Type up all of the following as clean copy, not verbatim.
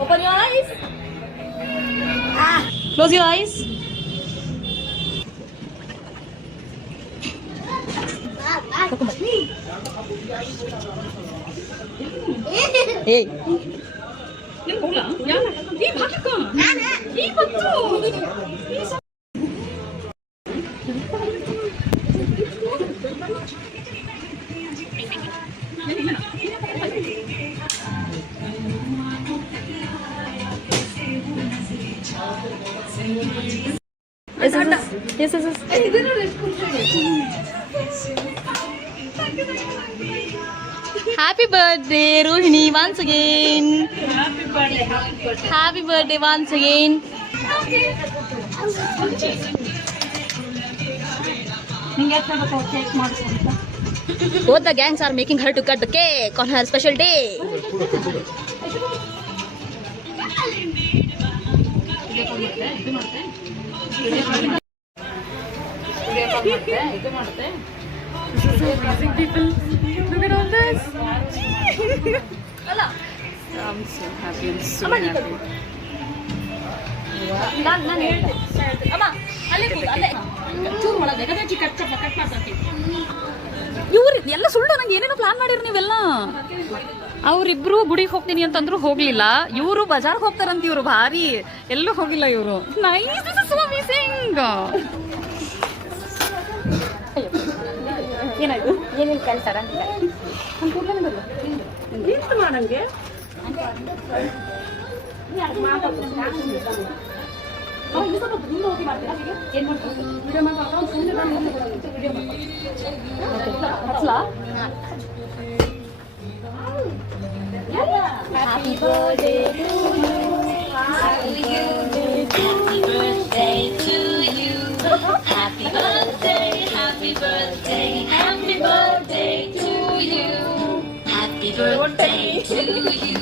Open your eyes. Close your eyes. Hey. Yes. Happy birthday, Rohini, once again. Happy birthday once again. Both the gangs are making her to cut the cake on her special day. Amazing people. Look at all this. I'm so happy. I'm so happy. ಇವ್ರು ಎಲ್ಲ ಸುಳ್ಳು. ನಂಗೆ ಏನೇನೋ plan ಮಾಡಿರಿ ನೀವೆಲ್ಲ. ಅವ್ರಿಬ್ರು ಗುಡಿಗೆ ಹೋಗ್ತೀನಿ ಅಂತಂದ್ರು ಹೋಗ್ಲಿಲ್ಲ. ಇವರು ಬಜಾರ್ಗೆ ಹೋಗ್ತಾರಂತ. ಇವ್ರು ಭಾರಿ ಎಲ್ಲೂ ಹೋಗಿಲ್ಲ ಇವರು. Nice, this is so amazing. ಏನಾಯ್ತು? ಏನೇನು ಕೆಲಸ ಮಾಡಂಗೆ Happy birthday to you. Happy birthday to you. Happy birthday, happy birthday, happy birthday to you. Happy birthday to you.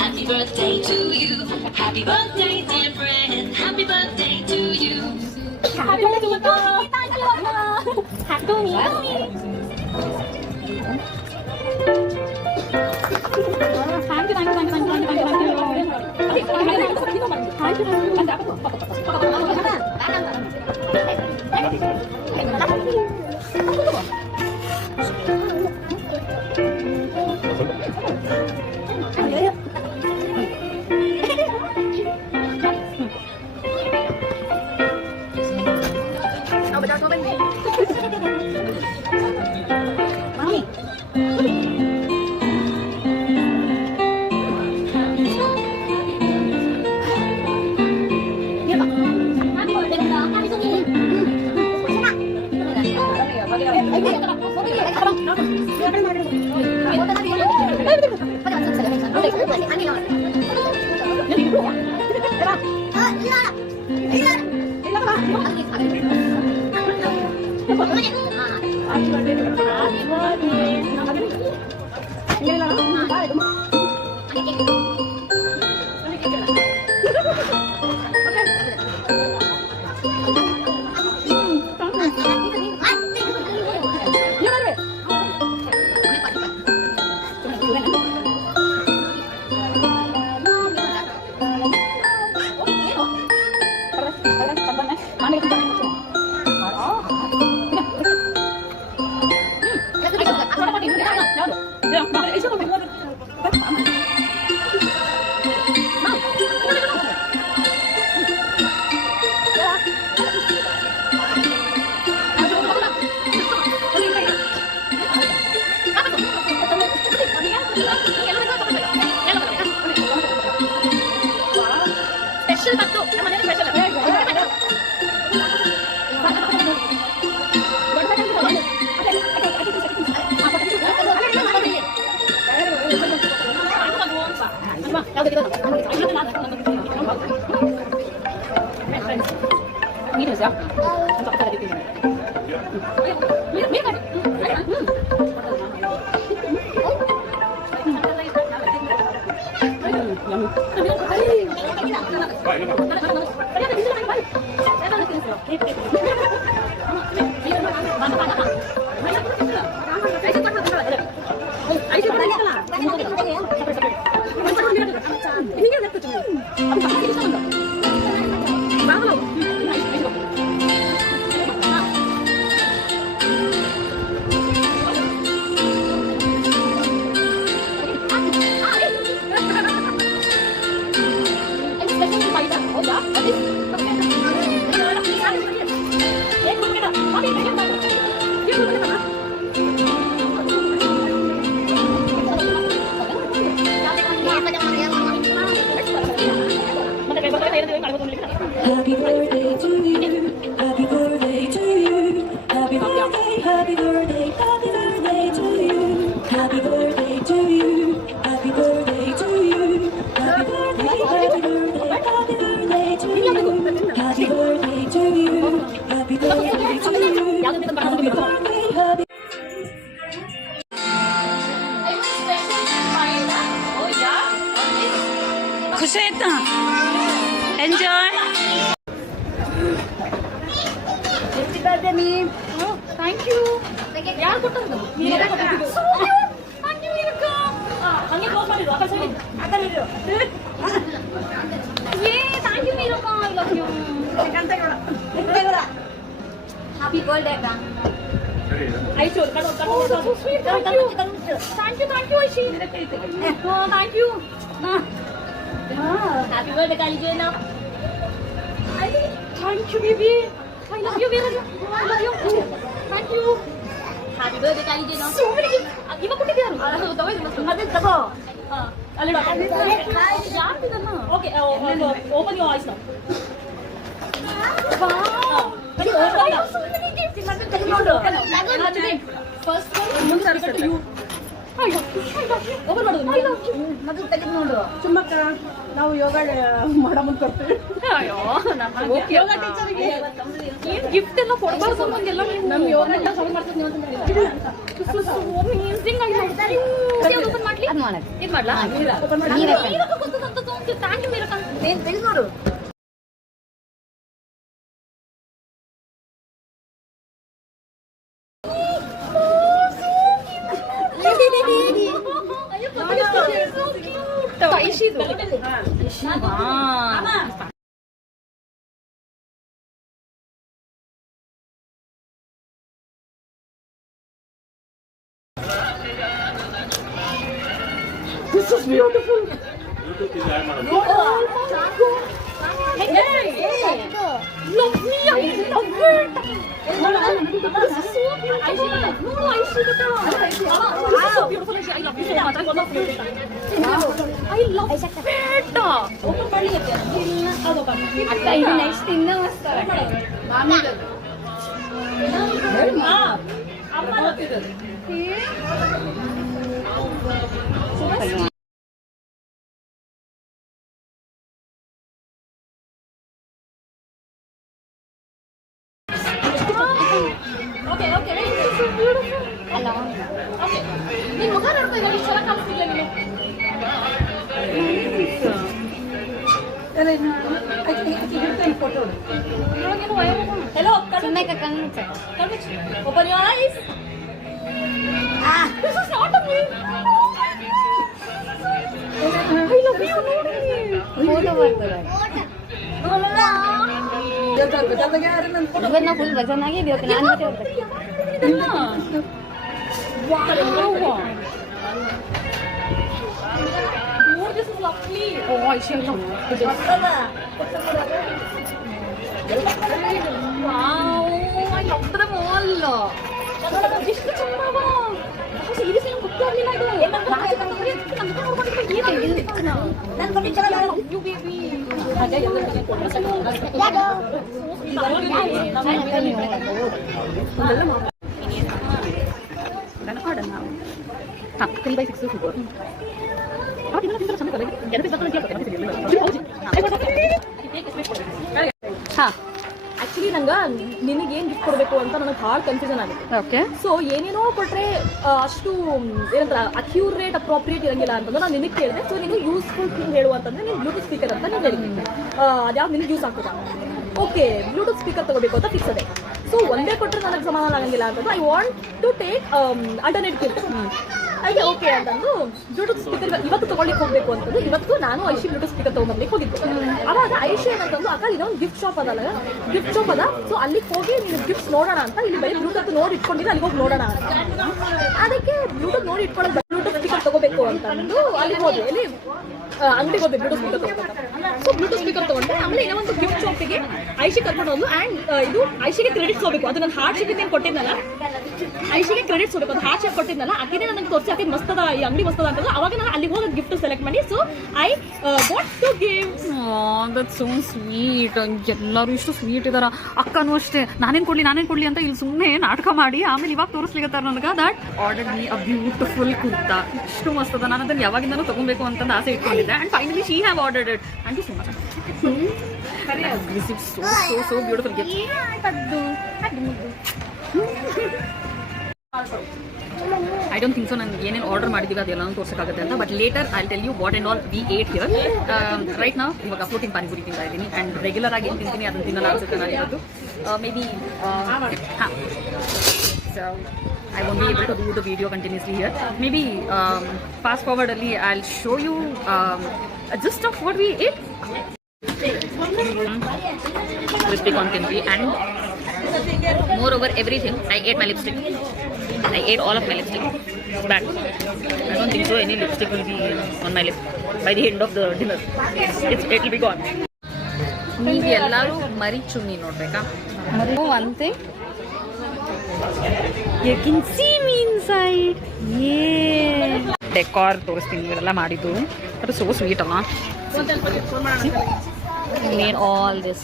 Happy birthday to you. Happy birthday, dear friend. Happy birthday to you. Happy birthday. Happy birthday. happy birthday to you. Happy birthday to you. Happy birthday to you. Happy birthday, happy birthday, happy birthday to you. Happy birthday to you. Happy birthday to you. Happy birthday, happy. ಖುಷಿ ಆಯ್ತಾ? Enjoy. Thank you. ಯಾರು ಕೊಟ್ಟದ್ದು? ಹಂಗೆ close ಮಾಡಿದ್ರು ಆ side. ಏ thank you ಮೀರಕ್ಕ. I love you. Happy birthday ಅಕ್ಕ. ಐಶು ಕಣ್ಣು ಕಣ್ಣು sweet. Thank you thank you Aishi. Thank you. Happy birthday ಕಾಲಿಜೇನ. Thank you baby. I love you, Veeraj. I love you. Thank you. Happy birthday, Kalijena. So many gifts. ಇವಾಗ ಕೊಟ್ಟಿದ್ಯಾರು? ಅದೇ ತಗೋ. ಅಲ್ಲಿ ಯಾರು ಇದನ್ನ? Okay open your eyes now. Wow. So many gifts. ಮತ್ತೆ ತೆಗೆದುಕೊಂಡು. First ಮುಂದೆ ಸರಿಸ್ತಾ ಯು. I love you. ಓಪನ್ ಮಾಡೋದು. I love you. ಮತ್ತೆ ತೆಗೆದುಕೊಂಡು. ಚುಮ್ಮಕ್ಕ ನಾವು ಯೋಗ ಮಾಡೋ ಮುಂದೆ ಕೊಡ್ತೀವಿ. ಅಯ್ಯೋ ನಮ್ಮ ಯೋಗ ಟೀಚರ್ಗೆ ಏನು ಗಿಫ್ಟ್ ಎಲ್ಲ ಕೊಡಬಾರ್ದು ನಮಗೆಲ್ಲ. ನಮ್ಮ ಯೋಗ ಎಲ್ಲ ಸೌಂಡ್ ಮಾಡ್ತೀವಿ ನೀವು ಅಂತ ಹೇಳಿ. ಸೋ ಅಮೇಜಿಂಗ್ ಆಗಿ ಮಾಡ್ತಾರೆ. ಓಪನ್ ಮಾಡ್ಲಿ? ಅದು ಮಾಡೋದು. ಇದು ಮಾಡ್ಲಾ? ಓಪನ್ ಮಾಡಿ. ನೀರಕ್ಕ ಗೊತ್ತದಂತ ತೋಂತಿ. ಥ್ಯಾಂಕ್ ಯು ಮೀರಕ್ಕ. ಏನು ತೆಗೆದು ನೋಡು. ಐಶಿದು. This is beautiful. Love me, I love it. This is so beautiful. No, I see the this is so beautiful. I love you so much. I love you. I love it. Open ಮಾಡಿ ಇಲ್ಲ ಅದು ಅಕ್ಕ ಇದು next ಇನ್ನ ಮಸ್ತ್ ಮಾಮಿದು ಅಮ್ಮ ಗೊತ್ತಿದೆ. Okay, okay. This is so beautiful. Hello. Okay. ನೀನು ಮುಖ ನೋಡ್ಕೊ ಇವಾಗ ಇಷ್ಟು ಚೆನ್ನಾಗಿ ಕಾಣಿಸ್ತಿಲ್ಲ ನೀನು. Hello. ಸುಮ್ಮನೆ ಕಣ್ಣು ಮುಚ್ಚು. Open your eyes. This is not a me. I love you. Photo ಬರ್ತದೆ. ಇವತ್ತು ಫುಲ್ ವಜನ್ ಆಗಿದೆ. ಇವತ್ತು ನಾನು ಮತ್ತೆ ಹೋಗ್ಬೇಕು. This is lovely. Oh, I see. Wow, I love them all. ಎಷ್ಟು ಚೆನ್ನಾಗ. ಸೀರಿಯಸ್ ನಂಗೆ ಗೊತ್ತಾಗಲಿಲ್ಲ ಇದು. ನಾನು ಕೊಂಡಿದ್ದಲ್ಲ. You baby. ಅದೇ ಆಕ್ಚುಲಿ ನಂಗೆ ನಿನಗೆ ಏನು ಗಿಫ್ಟ್ ಕೊಡಬೇಕು ಅಂತ ನನಗೆ ಭಾಳ ಕನ್ಫ್ಯೂಷನ್ ಆಗಿದೆ. ಓಕೆ. ಸೊ ಏನೇನೋ ಕೊಟ್ಟರೆ ಅಷ್ಟು ಏನಂತ ಅಕ್ಯೂರೇಟ್ ಅಪ್ರೋಪ್ರಿಯೇಟ್ ಇರಂಗಿಲ್ಲ ಅಂತಂದ್ರೆ ನಾನು ನಿನಗೆ ಕೇಳಿದೆ. ಸೊ ನೀನು ಯೂಸ್ಫುಲ್ ಥಿಂಗ್ ಹೇಳುವ ಅಂತಂದ್ರೆ ನೀನು ಬ್ಲೂಟೂತ್ ಸ್ಪೀಕರ್ ಅಂತ ನೀನು ಹೇಳಿದ್ದೆ. ಅದ್ಯಾವ್ದು ನಿನಗೆ ಯೂಸ್ ಆಗ್ತದೆ. ಓಕೆ, ಬ್ಲೂಟೂತ್ ಸ್ಪೀಕರ್ ತಗೋಬೇಕು ಅಂತ ಫಿಕ್ಸ್ ಅದೇ. ಸೊ ಒಂದೇ ಕೊಟ್ಟರೆ ನನಗೆ ಸಮಾಧಾನ ಆಗಂಗಿಲ್ಲ ಅಂತಂದ್ರೆ I want to take alternate gift. ಹಾಗೆ ಓಕೆ ಅಂತಂದು ಬ್ಲೂಟೂತ್ ಸ್ಪೀಕರ್ ಇವತ್ತು ತೊಗೊಳ್ಳಿಕ್ಕೆ ಹೋಗಬೇಕು ಅಂತಂದು ಇವತ್ತು ನಾನು ಐಶಿ ಬ್ಲೂಟೂತ್ ಸ್ಪೀಕರ್ ತೊಗೊಂಡ್ಬರ್ಲಿಕ್ಕೆ ಹೋಗಿದ್ದೆ. ಅವಾಗ ಐಶಿ ಏನಂತಂದು ಅಕ್ಕ ಇದೊಂದು ಗಿಫ್ಟ್ ಶಾಪ್ ಅದಲ್ಲ, ಗಿಫ್ಟ್ ಶಾಪ್ ಅದ. ಸೊ ಅಲ್ಲಿಗೆ ಹೋಗಿ ನೀನು ಗಿಫ್ಟ್ಸ್ ನೋಡೋಣ ಅಂತ. ಇಲ್ಲಿ ಬರೀ ಬ್ಲೂಟೂತ್ ನೋಡಿ ಇಟ್ಕೊಂಡಿದ್ರೆ ಅಲ್ಲಿಗೆ ಹೋಗಿ ನೋಡೋಣ ಅಂತ. ಅದಕ್ಕೆ ಬ್ಲೂಟೂತ್ ನೋಡಿ ಇಟ್ಕೊಳ್ಳೋದು ಬ್ಲೂಟೂತ್ ಸ್ಪೀಕರ್ ತಗೋಬೇಕು ಅಂತಂದು ಅಲ್ಲಿಗೆ ಹೋದ್ವಿ. ಇಲ್ಲಿ ಅಂಗಡಿಗೆ ಹೋದ್ವಿ ಬ್ಲೂಟೂತ್ ಸ್ಪೀಕರ್ ತಗೋಬೇಕು. ಸೊ ಬ್ಲೂಟೂತ್ ಸ್ಪೀಕರ್ ತಗೊಂಡೆ. ಆಮೇಲೆ ಏನೋ ಒಂದು ಗಿಫ್ಟ್ ಶಾಪಿಗೆ ಐಶಿ ಕರ್ಕೊಂಡು ಹೋದ್ಲು. ಆ್ಯಂಡ್ ಇದು ಐಶಿಗೆ ಕ್ರೆಡಿಟ್ಸ್ ಹೋಗಬೇಕು. ಅದು ನನ್ನ ಹಾರ್ಟ್ ಶೇಪ್ ಏನು ಕೊಟ್ಟಿದ್ನಲ್ಲ, ಐಶಿಗೆ ಕ್ರೆಡಿಟ್ಸ್ ಹೋಗಬೇಕು. ಅದು ಹಾರ್ಟ್ ಶೇಪ್ ಕೊಟ್ಟಿದ್ನಲ್ಲ, ಆಕೆನೇ ನನಗೆ ತೋರಿಸಿ ಆಕೆ ಮಸ್ತದ, ಈ ಅಂಗಡಿ ಮಸ್ತದ ಅಂತಂದ್ರೆ ಅವಾಗ ನಾನು ಅಲ್ಲಿಗೆ ಹೋಗಿ ಗಿಫ್ಟ್ ಸೆಲೆಕ್ಟ್ ಮಾಡಿ. So I what to give. That so sweet. ಎಲ್ಲರೂ ಇಷ್ಟು ಸ್ವೀಟ್ ಇದಾರ. ಅಕ್ಕನೂ ಅಷ್ಟೇ, ನಾನೇನು ಕೊಡ್ಲಿ ಅಂತ ಇಲ್ಲಿ ಸುಮ್ಮನೆ ನಾಟಕ ಮಾಡಿ ಆಮೇಲೆ ಇವಾಗ ತೋರಿಸ್ಲಿಕ್ಕತ್ತಾರ ನನಗೆ. That order me a beautiful kurta. ಇಷ್ಟು ಮಸ್ತ್ ಅದ. ನಾನು ಅದನ್ನು ಯಾವಾಗಿಂದನೂ ತಗೊಬೇಕು ಅಂತ ಆಸೆ ಇಟ್ಕೊಂಡಿದ್ದೆ. And finally she have ordered it. Thank you so much. so beautiful gift. I don't think so. ನಾನು ಏನೇನು ಆರ್ಡರ್ ಮಾಡಿದ್ದೀವಿ ಅದೆಲ್ಲ ತೋರ್ಸೋಕ್ಕಾಗುತ್ತೆ ಅಂತ. But later I tell you what and all we ate here. Right ನಾವು ಇವಾಗ ಫ್ಲೋಟಿಂಗ್ ಪಾನಿಪುರಿ ತಿಂತಾ ಇದ್ದೀನಿ. ಆ್ಯಂಡ್ ರೆಗ್ಯುಲರ್ ಆಗಿ ಏನು ತಿಂತೀನಿ ಅದನ್ನು ತಿನ್ನಲ್ಲ ಅನ್ಸುತ್ತೆ ನಾನು ಇವತ್ತು. ಮೇ ಬಿ ಹಾಂ. So I won't be able to do the video continuously here. Maybe fast forward only I'll show you a gist of what we ate. Crispy corn kimchi, and moreover everything. I ate my lipstick. I ate all of my lipstick. It's bad. I don't think so any lipstick will be on my lip by the end of the dinner. It will be gone. ನೀವು ಎಲ್ಲರೂ ಮರಿ ಚುಮ್ಮಿ ನೋಡ್ಬೇಕಾ? one thing. You can see me inside. Yeah. Decor ತೋರಿಸ್ತೀನಿ ಇವರೆಲ್ಲ ಮಾಡಿದ್ದು. ಅದು so sweet ಅಲ್ಲ. Made all this.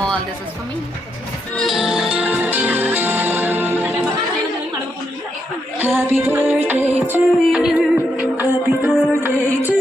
All this is for me. Happy birthday to you. Happy birthday to